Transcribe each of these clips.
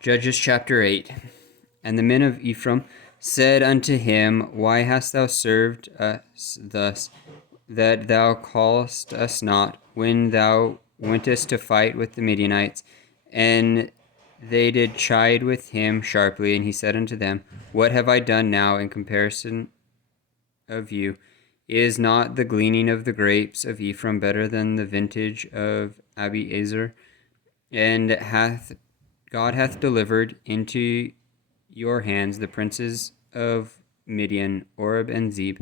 Judges chapter 8. And the men of Ephraim said unto him, Why hast thou served us thus, that thou callest us not, when thou wentest to fight with the Midianites? And they did chide with him sharply, and he said unto them, What have I done now in comparison of you? Is not the gleaning of the grapes of Ephraim better than the vintage of Abiezer? And God hath delivered into your hands the princes of Midian, Oreb and Zeb.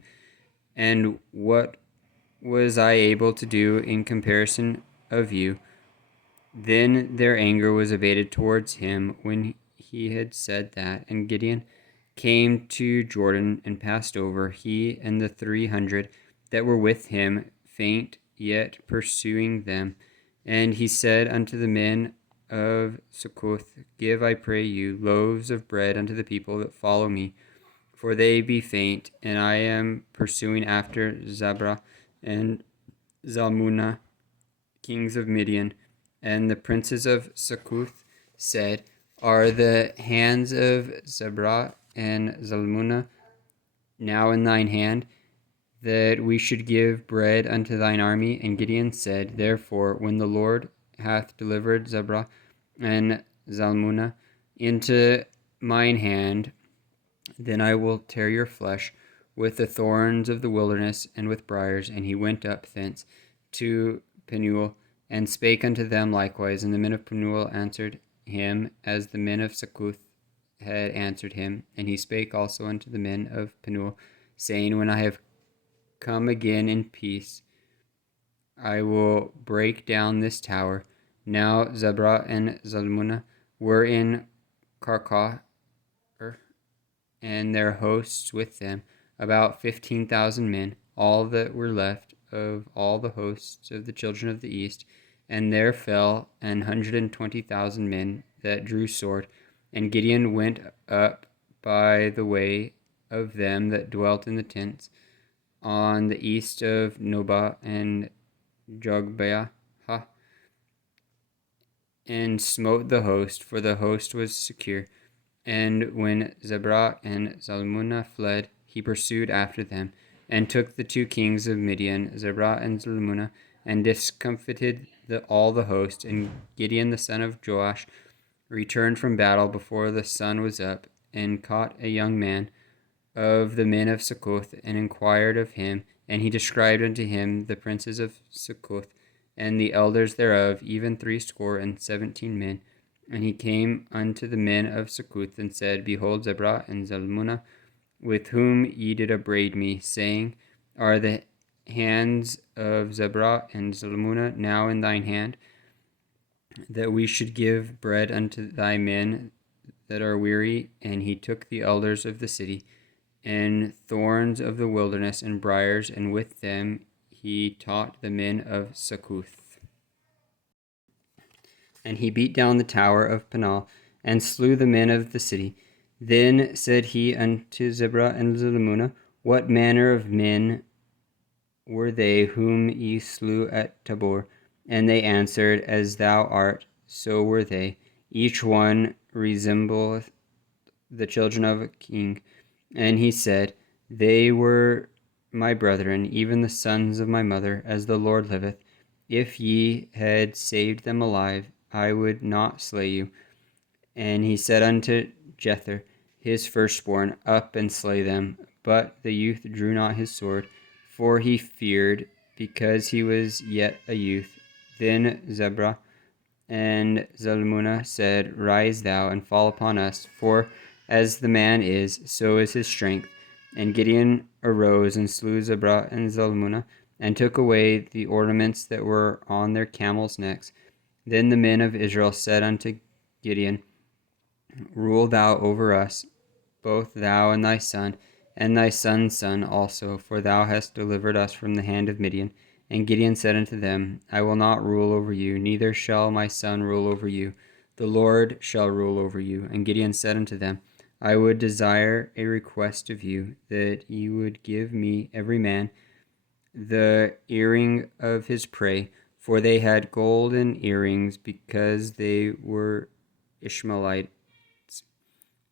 And what was I able to do in comparison of you? Then their anger was abated towards him when he had said that. And Gideon came to Jordan and passed over, he and the 300 that were with him, faint yet pursuing them. And he said unto the men of Succoth, Give, I pray you, loaves of bread unto the people that follow me, for they be faint, and I am pursuing after Zabra and Zalmunna, kings of Midian. And the princes of Succoth said, Are the hands of Zabra and Zalmunna now in thine hand, that we should give bread unto thine army? And Gideon said, Therefore, when the Lord hath delivered Zabra and Zalmunna into mine hand, then I will tear your flesh with the thorns of the wilderness and with briars. And he went up thence to Penuel, and spake unto them likewise. And the men of Penuel answered him as the men of Succoth had answered him. And he spake also unto the men of Penuel, saying, When I have come again in peace, I will break down this tower. Now Zabra and Zalmunna were in Karkar, and their hosts with them, about 15,000 men, all that were left of all the hosts of the children of the east. And there fell 120,000 men that drew sword. And Gideon went up by the way of them that dwelt in the tents, on the east of Nobah and Jogbeah, and smote the host, for the host was secure. And when Zabra and Zalmunna fled, he pursued after them, and took the 2 kings of Midian, Zabra and Zalmunna, and discomfited all the host. And Gideon the son of Joash returned from battle before the sun was up, and caught a young man of the men of Succoth, and inquired of him. And he described unto him the princes of Succoth, and the elders thereof, even 17 men. And he came unto the men of Succoth, and said, Behold, Zabra and Zalmunna, with whom ye did upbraid me, saying, Are the hands of Zabra and Zalmunna now in thine hand, that we should give bread unto thy men that are weary? And he took the elders of the city, and thorns of the wilderness, and briars, and with them he taught the men of Succoth. And he beat down the tower of Penal, and slew the men of the city. Then said he unto Zabra and Zalmunna, What manner of men were they whom ye slew at Tabor? And they answered, As thou art, so were they. Each one resembleth the children of a king. And he said, They were my brethren, even the sons of my mother, as the Lord liveth. If ye had saved them alive, I would not slay you. And he said unto Jether, his firstborn, Up and slay them. But the youth drew not his sword, for he feared, because he was yet a youth. Then Zabra and Zalmunna said, Rise thou, and fall upon us, for as the man is, so is his strength. And Gideon arose, and slew Zabra and Zalmunna, and took away the ornaments that were on their camels' necks. Then the men of Israel said unto Gideon, Rule thou over us, both thou and thy son's son also, for thou hast delivered us from the hand of Midian. And Gideon said unto them, I will not rule over you, neither shall my son rule over you. The Lord shall rule over you. And Gideon said unto them, I would desire a request of you, that ye would give me every man the earring of his prey, for they had golden earrings, because they were Ishmaelite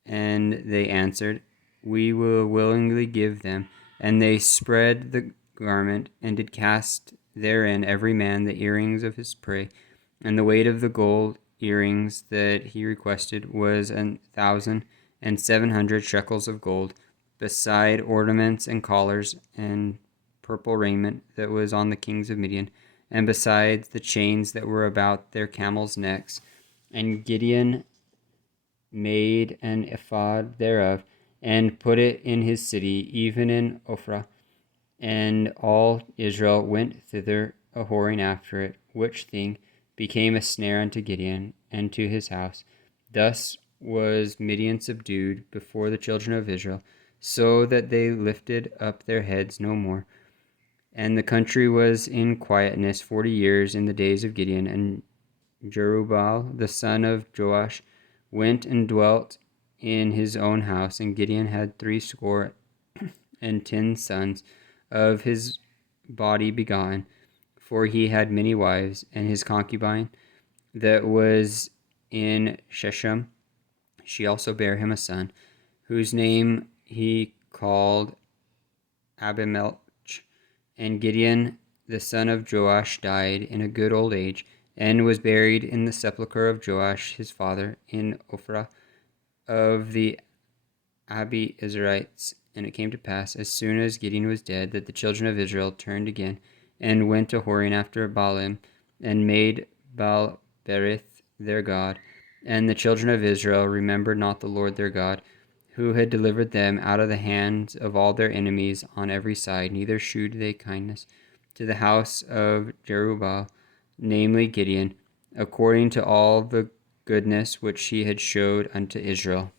And they answered, We will willingly give them. And they spread the garment, and did cast therein every man the earrings of his prey. And the weight of the gold earrings that he requested was 1,700 shekels of gold, beside ornaments and collars and purple raiment that was on the kings of Midian, and besides the chains that were about their camels' necks. And Gideon made an ephod thereof, and put it in his city, even in Ophrah. And all Israel went thither a whoring after it, which thing became a snare unto Gideon and to his house. Thus was Midian subdued before the children of Israel, so that they lifted up their heads no more. And the country was in quietness 40 years in the days of Gideon. And Jerubbaal the son of Joash went and dwelt in his own house, and Gideon had 70 sons of his body begotten, for he had many wives, and his concubine that was in Shechem, she also bare him a son, whose name he called Abimelech. And Gideon the son of Joash died in a good old age, and was buried in the sepulchre of Joash his father in Ophrah of the Abiezrites. And it came to pass, as soon as Gideon was dead, that the children of Israel turned again, and went a whoring after Baalim, and made Baal-berith their god. And the children of Israel remembered not the Lord their God, who had delivered them out of the hands of all their enemies on every side, neither shewed they kindness to the house of Jerubbaal, namely Gideon, according to all the goodness which he had showed unto Israel.